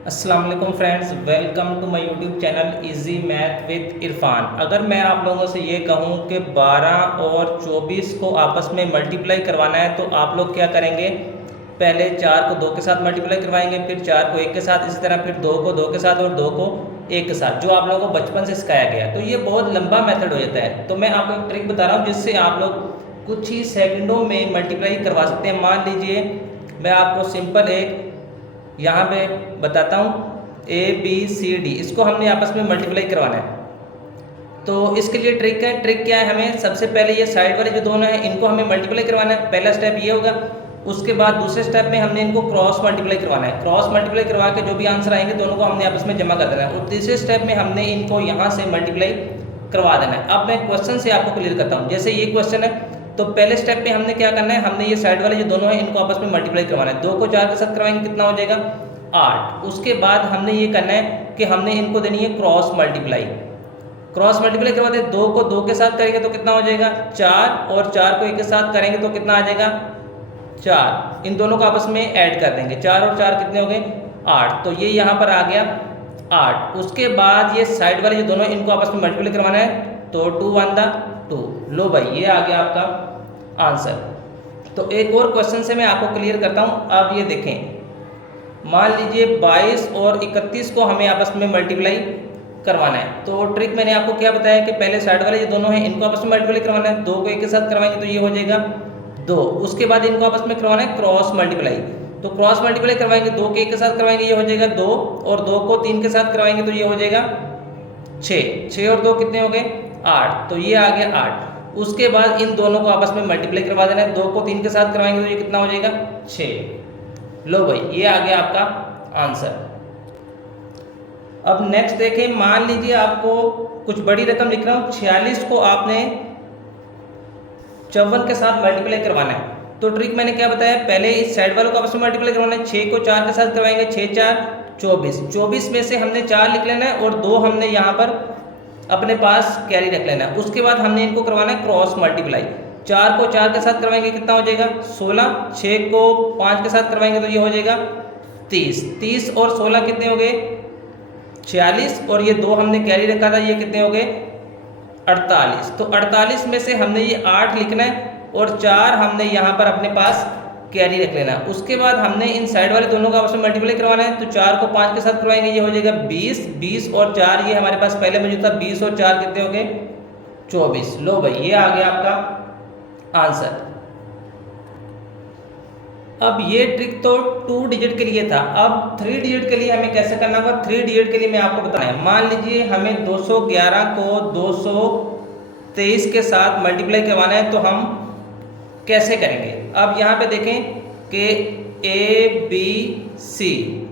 अस्सलाम वालेकुम friends, welcome to my YouTube channel easy math with Irfan. अगर मैं आप लोगों से ये कहूँ कि 12 और 24 को आपस में मल्टीप्लाई करवाना है तो आप लोग क्या करेंगे? पहले 4 को 2 के साथ मल्टीप्लाई करवाएंगे, फिर 4 को 1 के साथ, इसी तरह फिर 2 को 2 के साथ और 2 को 1 के साथ, जो आप लोगों को बचपन से सिखाया गया। तो ये बहुत लंबा मेथड हो जाता है। तो मैं आपको एक ट्रिक बता रहा हूँ जिससे आप लोग कुछ ही सेकंडों में मल्टीप्लाई करवा सकते हैं। मान लीजिए मैं आपको सिंपल एक यहाँ पे बताता हूँ, ABCD इसको हमने आपस में मल्टीप्लाई करवाना है। तो इसके लिए ट्रिक क्या है? हमें सबसे पहले ये साइड वाले जो दोनों हैं इनको हमें मल्टीप्लाई करवाना है। पहला स्टेप ये होगा। उसके बाद दूसरे स्टेप में हमने इनको क्रॉस मल्टीप्लाई करवाना है। क्रॉस मल्टीप्लाई करवा के जो भी आंसर आएंगे दोनों को हमने आपस में जमा कर देना है। और तीसरे स्टेप में हमने इनको यहाँ से मल्टीप्लाई करवा देना है। अब मैं क्वेश्चन से आपको क्लियर करता हूँ। जैसे ये क्वेश्चन है, तो पहले स्टेप में हमने क्या करना है? हमने ये साइड वाले जो दोनों हैं इनको आपस में मल्टीप्लाई करवाना है। 2 को 4 के साथ करवाएंगे, कितना हो जाएगा? 8। उसके बाद हमने ये करना है कि हमने इनको देनी है क्रॉस मल्टीप्लाई। क्रॉस मल्टीप्लाई करवाते हैं, 2 को 2 के साथ करेंगे तो कितना हो जाएगा? 4। और 4 को 1 के साथ करेंगे तो कितना आ जाएगा? 4। इन दोनों को आपस में ऐड कर देंगे। 4 और 4 कितने हो गए? 8। तो ये यहाँ पर आ गया 8। उसके बाद ये साइड वाले जो दोनों इनको आपस में मल्टीप्लाई करवाना है, तो 2 1 2। लो भाई, ये आ गया आपका आंसर। तो एक और क्वेश्चन से मैं आपको क्लियर करता हूँ। अब ये देखें, मान लीजिए 22 और 31 को हमें आपस में मल्टीप्लाई करवाना है। तो ट्रिक मैंने आपको क्या बताया कि पहले साइड वाले जो दोनों हैं इनको आपस में मल्टीप्लाई करवाना है। 2 को 1 के साथ करवाएंगे तो ये हो जाएगा 2। उसके बाद इनको आपस में करवाना है क्रॉस मल्टीप्लाई। तो क्रॉस मल्टीप्लाई करवाएंगे, 2 के 1 के साथ करवाएंगे, ये हो जाएगा 2। और 2 को 3 के साथ करवाएंगे तो ये हो जाएगा 6। 6 और 2 कितने हो गए? 8। तो ये आ गया 8। उसके बाद इन दोनों को आपस में मल्टीप्लाई करवा देना है। 2 को 3 के साथ करवाएंगे तो ये कितना हो जाएगा? 6। लो भाई, ये आ गया आपका आंसर। अब नेक्स्ट देखें, मान लीजिए आपको कुछ बड़ी रकम लिख रहा हूँ, 46 को आपने 54 के साथ मल्टीप्लाई करवाना है। तो ट्रिक मैंने क्या बताया? पहले इस साइड वालों को आपस में मल्टीप्लाई करवाना है। 6 को 4 के साथ करवाएंगे, 6 4 24। 24 में से हमने 4 लिख लेना है और 2 हमने यहाँ पर अपने पास कैरी रख लेना है। उसके बाद हमने इनको करवाना है क्रॉस मल्टीप्लाई। 4 को 4 के साथ करवाएंगे, कितना हो जाएगा? 16। 6 को 5 के साथ करवाएंगे तो ये हो जाएगा 30। 30 और 16 कितने हो गए? 46। और ये 2 हमने कैरी रखा था, ये कितने हो गए? 48। तो 48 में से हमने ये 8 लिखना है और 4 हमने यहाँ पर अपने पास कैरी रख लेना है। उसके बाद हमने इन साइड वाले दोनों का आपस में मल्टीप्लाई करवाना है। तो 4 को 5 के साथ करवाएंगे, ये हो जाएगा 20। 20 और 4 ये हमारे पास पहले मौजूद था, 20 और 4 कितने हो गए? 24। लो भाई, ये आ गया आपका आंसर। अब ये ट्रिक तो 2 डिजिट के लिए था। अब 3 डिजिट के लिए हमें कैसे करना होगा? 3 डिजिट के लिए मैं आपको बताना है। मान लीजिए हमें 211 को 223 के साथ मल्टीप्लाई करवाना है, तो हम कैसे करेंगे? अब यहाँ पे देखें कि ABC,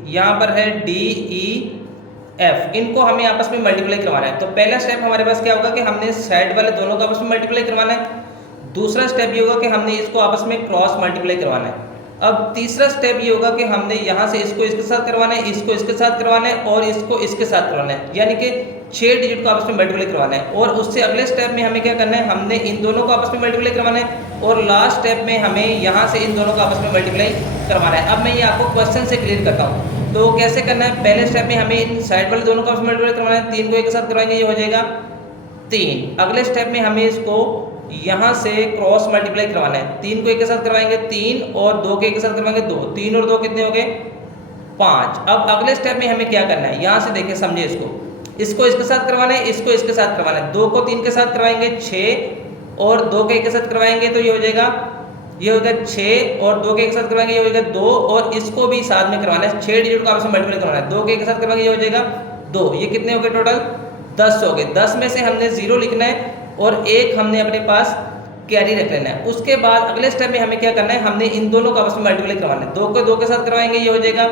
यहाँ पर है DEF, इनको हमें आपस में मल्टीप्लाई करवाना है। तो पहला स्टेप हमारे पास क्या होगा कि हमने साइड वाले दोनों को आपस में मल्टीप्लाई करवाना है। दूसरा स्टेप ये होगा कि हमने इसको आपस में क्रॉस मल्टीप्लाई करवाना है। अब तीसरा स्टेप ये होगा कि हमने यहाँ से इसको इसके साथ करवाना है, इसको इसके साथ करवाना है और इसको इसके साथ करवाना है, यानी कि 6 डिजिट को आपस में मल्टीप्लाई करवाना है। और उससे अगले स्टेप में हमें क्या करना है? हमने इन दोनों को आपस में मल्टीप्लाई करवाना है और लास्ट स्टेप में हमें यहाँ से इन दोनों को आपस में मल्टीप्लाई करवाना है। अब मैं ये आपको क्वेश्चन से क्लियर करता हूँ। तो कैसे करना है? पहले स्टेप में हमें इन साइड वाले दोनों को आपस में मल्टीप्लाई करवाना है। 3 को एक साथ करवाएंगे, ये हो जाएगा 3। अगले स्टेप में हमें इसको यहाँ से क्रॉस मल्टीप्लाई करवाना है। 3 को एक के साथ करवाएंगे 3 और 2 के एक के साथ करवाएंगे 2। 3 और 2 कितने हो गए? 5। अब अगले स्टेप में हमें क्या करना है? यहाँ से देखिए, समझे, इसको इसके साथ करवाना है, इसको इसके साथ करवाना है। 2 को 3 के साथ करवाएंगे 6 और 2 के एक के साथ करवाएंगे तो ये हो जाएगा 6 और 2 के एक साथ करवाएंगे, ये हो जाएगा 2। और इसको भी साथ में करवाना है, 6 डिजिट को आपस में मल्टीप्लाई करवाना है। 2 के एक के साथ करवाएंगे, ये हो जाएगा 2। ये कितने हो गए टोटल? 10 हो गए। 10 में से हमने 0 लिखना है और 1 हमने अपने पास कैरी रख लेना है। उसके बाद अगले स्टेप में हमें क्या करना है? हमने इन दोनों को आपस में मल्टीप्लाई करवाना है। 2 को 2 के साथ करवाएंगे, ये हो जाएगा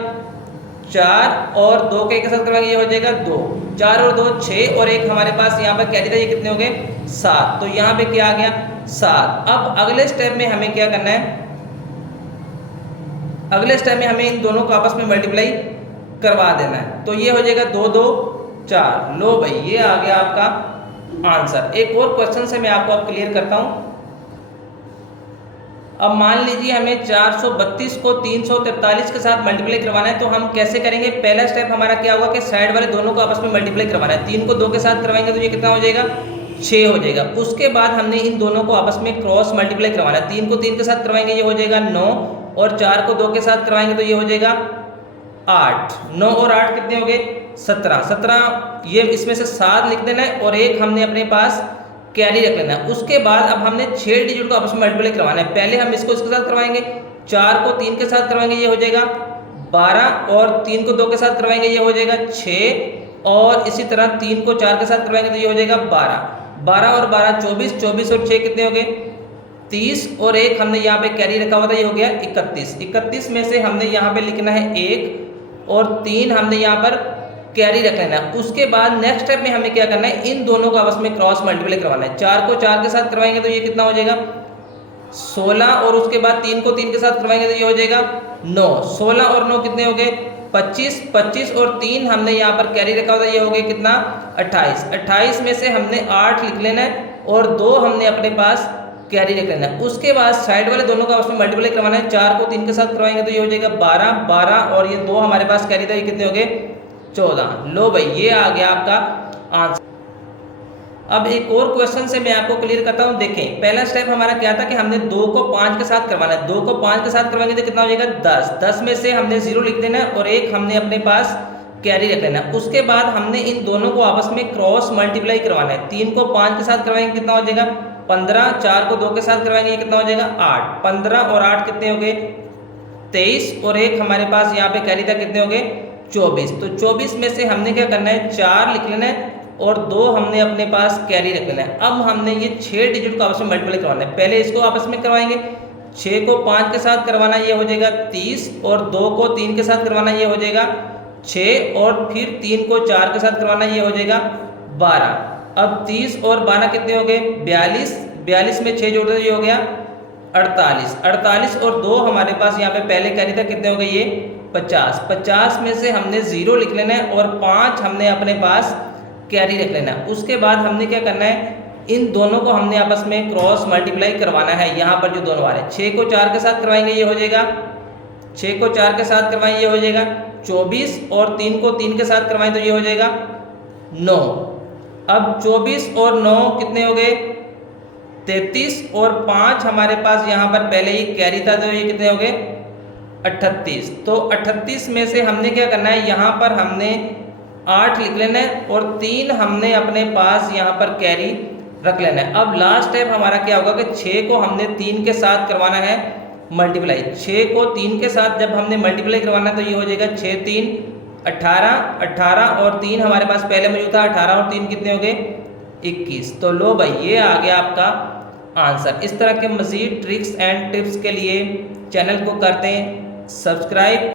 4 और 2 के एक के साथ करवाएंगे, ये हो जाएगा 2। 4 और 2 6 और 1 हमारे पास यहाँ पर कैरी था, ये कितने हो गए? 7। तो यहाँ पे क्या आ गया? 7। अब अगले स्टेप में हमें क्या करना है? अगले स्टेप में हमें इन दोनों को आपस में मल्टीप्लाई करवा देना है। तो ये हो जाएगा 2 2 4। लो भाई, ये आ गया आपका आंसर। एक और क्वेश्चन से मैं आपको अब क्लियर करता हूँ। अब मान लीजिए हमें 432 को 343 के साथ मल्टीप्लाई करवाना है, तो हम कैसे करेंगे? पहला स्टेप हमारा क्या होगा कि साइड वाले दोनों को आपस में मल्टीप्लाई करवाना है। 3 को 2 के साथ करवाएंगे तो ये कितना हो जाएगा? 6 हो जाएगा। उसके बाद हमने इन दोनों को आपस में क्रॉस मल्टीप्लाई करवाना है। 3 को 3 के साथ करवाएंगे, ये हो जाएगा 9, और 4 को 2 के साथ करवाएंगे तो ये हो जाएगा 8। 9 और 8 कितने हो गए? 17। 17 ये इसमें से 7 लिख देना है और एक हमने अपने पास कैरी रख लेना है। उसके बाद अब हमने 6 डिजिट को आपस में मल्टीप्लाई करवाना है। पहले हम इसको इसके साथ करवाएंगे, 4 को 3 के साथ करवाएंगे, ये हो जाएगा 12, और 3 को 2 के साथ करवाएंगे, ये हो जाएगा 6, और इसी तरह 3 को 4 के साथ करवाएंगे तो ये हो जाएगा 12। 12 और 12 24, 24 और 6 कितने हो गए? 30, और एक हमने यहाँ पे कैरी रखा हुआ था, ये हो गया 31। 31 में से हमने यहाँ पे लिखना है 1 और 3 हमने यहाँ पर कैरी रख लेना है। उसके बाद नेक्स्ट स्टेप में हमें क्या करना है? इन दोनों को आपस में क्रॉस मल्टीप्लाई करवाना है। 4 को 4 के साथ करवाएंगे तो ये कितना हो जाएगा? 16, और उसके बाद 3 को 3 के साथ करवाएंगे तो ये हो जाएगा 9। 16 और 9 कितने हो गए? 25। 25 और 3 हमने यहाँ पर कैरी रखा होता है, ये हो गए कितना? 28। 28 में से हमने 8 लिख लेना है और 2 हमने अपने पास कैरी रख लेना है। उसके बाद साइड वाले दोनों का आपस में मल्टीप्लाई करवाना है। 4 को 3 के साथ करवाएंगे तो ये हो जाएगा 12। 12 और ये 2 हमारे पास कैरी था, ये कितने हो गए? 14। लो भाई, ये आ गया आपका आंसर। अब एक और क्वेश्चन से मैं आपको क्लियर करता हूँ। देखें, पहला स्टेप हमारा क्या था कि हमने 2 को 5 के साथ करवाना है। 2 को 5 के साथ करवाएंगे तो कितना हो जाएगा? 10। 10 में से हमने 0 लिख देना है और एक हमने अपने पास कैरी रख लेना है। उसके बाद हमने इन दोनों को आपस में क्रॉस मल्टीप्लाई करवाना है। 3 को 5 के साथ करवाएंगे, कितना हो जाएगा? 15। 4 को 2 के साथ करवाएंगे, ये कितना हो जाएगा? 8। 15 और 8 कितने हो गए? 23, और एक हमारे पास यहाँ पे कैरी था, कितने हो गए? 24। तो 24 में से हमने क्या करना है? 4 लिख लेना है और 2 हमने अपने पास कैरी रख लेना है। अब हमने ये 6 डिजिट को आपस में मल्टीप्लाई करवाना है। पहले इसको आपस में करवाएंगे, 6 को 5 के साथ करवाना, ये हो जाएगा 30, और 2 को 3 के साथ करवाना, ये हो जाएगा 6, और फिर 3 को 4 के साथ करवाना, ये हो जाएगा 12। अब 30 और 12 कितने हो गए? 42। 42 में 6 जोड़ दो, ये हो गया 48। 48 और 2 हमारे पास यहाँ पे पहले कैरी था, कितने हो गए? ये 50। 50 में से हमने 0 लिख लेना है और 5 हमने अपने पास कैरी रख लेना है। उसके बाद हमने क्या करना है? इन दोनों को हमने आपस में क्रॉस मल्टीप्लाई करवाना है। यहाँ पर जो दोनों आ रहे हैं, 6 को 4 के साथ करवाएंगे, ये हो जाएगा 6 को 4 के साथ करवाएंगे, ये हो जाएगा 24, और 3 को 3 के साथ करवाएं तो ये हो जाएगा 9। अब 24 और 9 कितने हो गए? 33, और 5 हमारे पास यहाँ पर पहले ही कैरी था, तो ये कितने हो गए? 38। तो 38 में से हमने क्या करना है? यहाँ पर हमने 8 लिख लेना है और 3 हमने अपने पास यहाँ पर कैरी रख लेना है। अब लास्ट स्टेप हमारा क्या होगा कि 6 को हमने 3 के साथ करवाना है मल्टीप्लाई। 6 को 3 के साथ जब हमने मल्टीप्लाई करवाना है तो ये हो जाएगा 6 3 18। 18 और 3 हमारे पास पहले मौजूद था, 18 और 3 कितने हो गए? 21। तो लो भाई, ये आ गया आपका आंसर। इस तरह के मज़ीद ट्रिक्स एंड टिप्स के लिए चैनल को करते हैं सब्सक्राइब।